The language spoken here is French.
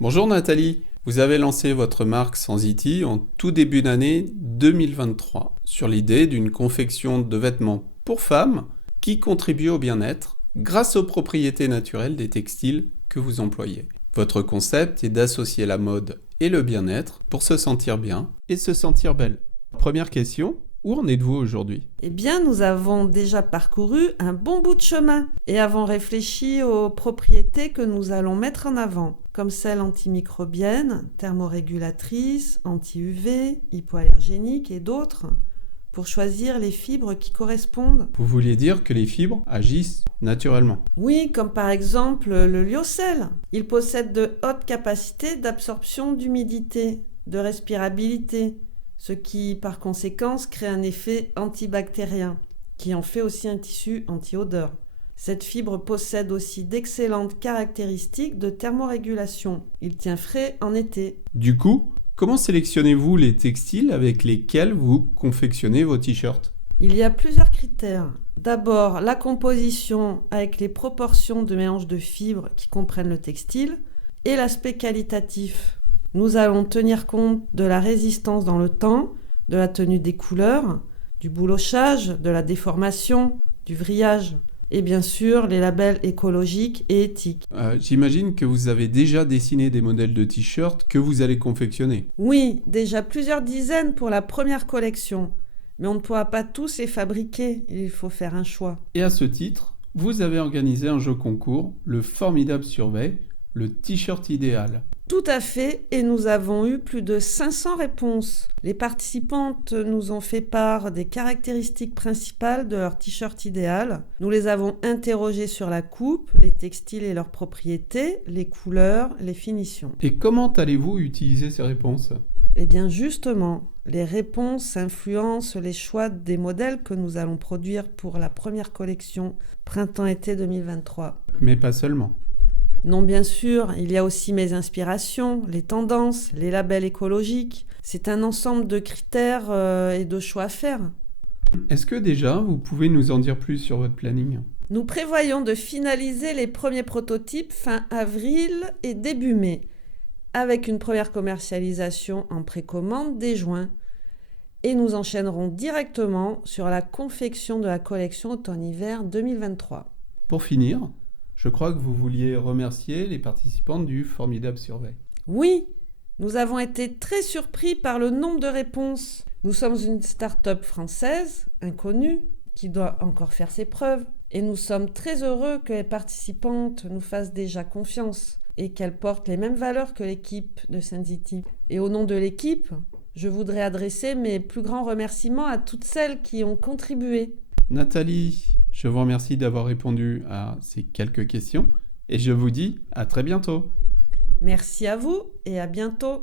Bonjour Nathalie, vous avez lancé votre marque Sensity en tout début d'année 2023 sur l'idée d'une confection de vêtements pour femmes qui contribue au bien-être grâce aux propriétés naturelles des textiles que vous employez. Votre concept est d'associer la mode et le bien-être pour se sentir bien et se sentir belle. Première question, où en êtes-vous aujourd'hui? Eh bien, nous avons déjà parcouru un bon bout de chemin et avons réfléchi aux propriétés que nous allons mettre en avant, comme celles antimicrobiennes, thermorégulatrices, anti-UV, hypoallergéniques et d'autres, pour choisir les fibres qui correspondent. Vous vouliez dire que les fibres agissent naturellement. Oui, comme par exemple le lyocell. Il possède de hautes capacités d'absorption d'humidité, de respirabilité, ce qui, par conséquence, crée un effet antibactérien, qui en fait aussi un tissu anti-odeur. Cette fibre possède aussi d'excellentes caractéristiques de thermorégulation. Il tient frais en été. Du coup, comment sélectionnez-vous les textiles avec lesquels vous confectionnez vos t-shirts? Il y a plusieurs critères. D'abord, la composition avec les proportions de mélange de fibres qui comprennent le textile et l'aspect qualitatif. Nous allons tenir compte de la résistance dans le temps, de la tenue des couleurs, du boulochage, de la déformation, du vrillage et bien sûr les labels écologiques et éthiques. J'imagine que vous avez déjà dessiné des modèles de t-shirts que vous allez confectionner. Oui, déjà plusieurs dizaines pour la première collection, mais on ne pourra pas tous les fabriquer, il faut faire un choix. Et à ce titre, vous avez organisé un jeu concours, le formidable survey, le t-shirt idéal. Tout à fait, et nous avons eu plus de 500 réponses. Les participantes nous ont fait part des caractéristiques principales de leur t-shirt idéal. Nous les avons interrogées sur la coupe, les textiles et leurs propriétés, les couleurs, les finitions. Et comment allez-vous utiliser ces réponses? Eh bien justement, les réponses influencent les choix des modèles que nous allons produire pour la première collection printemps-été 2023. Mais pas seulement. Non, bien sûr, il y a aussi mes inspirations, les tendances, les labels écologiques. C'est un ensemble de critères et de choix à faire. Est-ce que déjà, vous pouvez nous en dire plus sur votre planning? Nous prévoyons de finaliser les premiers prototypes fin avril et début mai, avec une première commercialisation en précommande dès juin. Et nous enchaînerons directement sur la confection de la collection automne-hiver 2023. Pour finir, je crois que vous vouliez remercier les participantes du formidable survey. Oui, nous avons été très surpris par le nombre de réponses. Nous sommes une start-up française, inconnue, qui doit encore faire ses preuves. Et nous sommes très heureux que les participantes nous fassent déjà confiance et qu'elles portent les mêmes valeurs que l'équipe de Sensity. Et au nom de l'équipe, je voudrais adresser mes plus grands remerciements à toutes celles qui ont contribué. Nathalie, je vous remercie d'avoir répondu à ces quelques questions et je vous dis à très bientôt. Merci à vous et à bientôt.